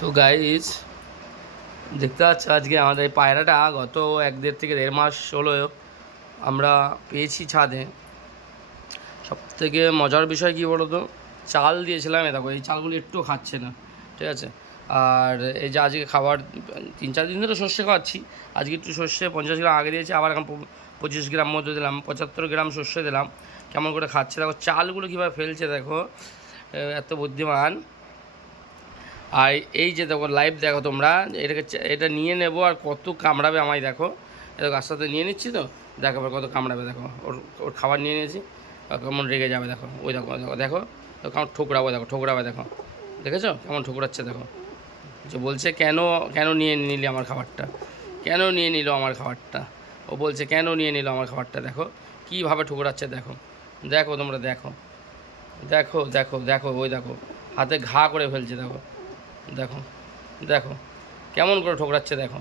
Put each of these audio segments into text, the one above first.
তো গাইজ দেখতে পাচ্ছ আজকে আমাদের এই পায়রাটা গত এক দেড় থেকে দেড় মাস হলো আমরা পেয়েছি ছাদে। সব থেকে মজার বিষয় কী বলো তো চাল দিয়েছিলাম, এ দেখো এই চালগুলো একটু খাচ্ছে না, ঠিক আছে? আর এই যে আজকে খাবার, তিন চার দিন ধরে সর্ষে খাওয়াচ্ছি আজকে একটু সর্ষে পঞ্চাশ গ্রাম আগে দিয়েছি, আবার এখন পঁচিশ গ্রাম মতো দিলাম, পঁচাত্তর গ্রাম সর্ষে দিলাম, কেমন করে খাচ্ছে? দেখো চালগুলো কীভাবে ফেলছে দেখো এত বুদ্ধিমান। আর এই যে দেখো লাইভ দেখো তোমরা, এটাকে এটা নিয়ে নেব আর কত কামড়াবে আমায় দেখো। এটা সাথে নিয়ে নিচ্ছি তো, দেখো এবার কত কামড়াবে, দেখো। ওর ওর খাবার নিয়ে নিয়েছি কেমন রেগে যাবে দেখো, ওই দেখো দেখো দেখো তো কেমন ঠোকরাবো, দেখো, ঠোকরাবে দেখো। দেখেছ? কেমন ঠোকরাচ্ছে দেখো। যে বলছে, কেন কেন নিয়ে নিলি আমার খাবারটা? কেন নিয়ে নিল আমার খাবারটা? ও বলছে, কেন নিয়ে নিল আমার খাবারটা? দেখো, কীভাবে ঠোকরাচ্ছে দেখো। দেখো তোমরা, দেখো। দেখো দেখো দেখো, ওই দেখো, হাতে ঘা করে ফেলছে দেখো। দেখো দেখো, কেমন করে ঠোকরাচ্ছে দেখো।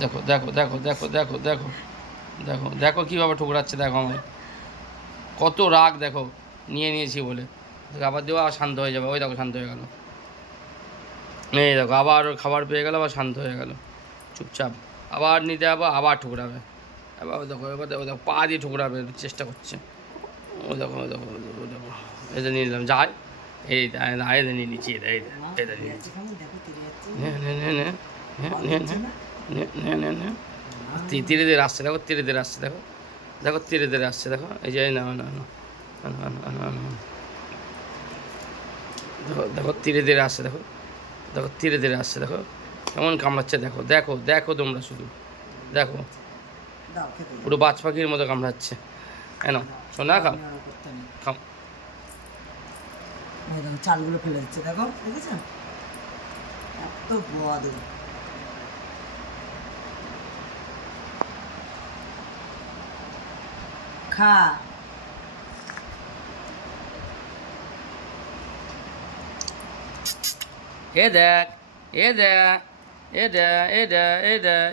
দেখো দেখো দেখো দেখো দেখো দেখো দেখো দেখো কীভাবে ঠোকরাচ্ছে দেখো আমায়। কত রাগ দেখো, নিয়ে নিয়েছি বলে। আবার দেওয়া শান্ত হয়ে যাবে। ওই দেখো শান্ত হয়ে গেল। এই দেখো, আবার খাবার পেয়ে গেল, আবার শান্ত হয়ে গেল। চুপচাপ। আবার নিতে যাব আবার ঠুকরাবে। এবার ওই দেখো, এবার দেখো দেখো, পা দিয়ে ঠুকরাবে, চেষ্টা করছে। ও দেখো দেখো দেখো। এটা নিয়ে নিলাম যাই এই এটা নিয়ে নিচ্ছি এটা এটা এটা নিয়ে নিচ্ছি তীরে ধীরে আসছে দেখো তীরে ধীরে আসছে দেখো দেখো তীরে ধীরে আসছে দেখো এই যে না না না দেখো দেখো তীরে ধীরে আসছে দেখো দেখো তীরে ধীরে আসছে দেখো কেমন কামড়াচ্ছে দেখো দেখো দেখো তোমরা শুধু দেখো পুরো বাজ পাখির মতো কামড়াচ্ছে কেন সোনা খাও খাও চালগুলো ফেলে দিচ্ছে, দেখো, দেখেছ? এত বদ খা। এ দেখ এ দেখ এ দেখ এ দেখ এ দেখ।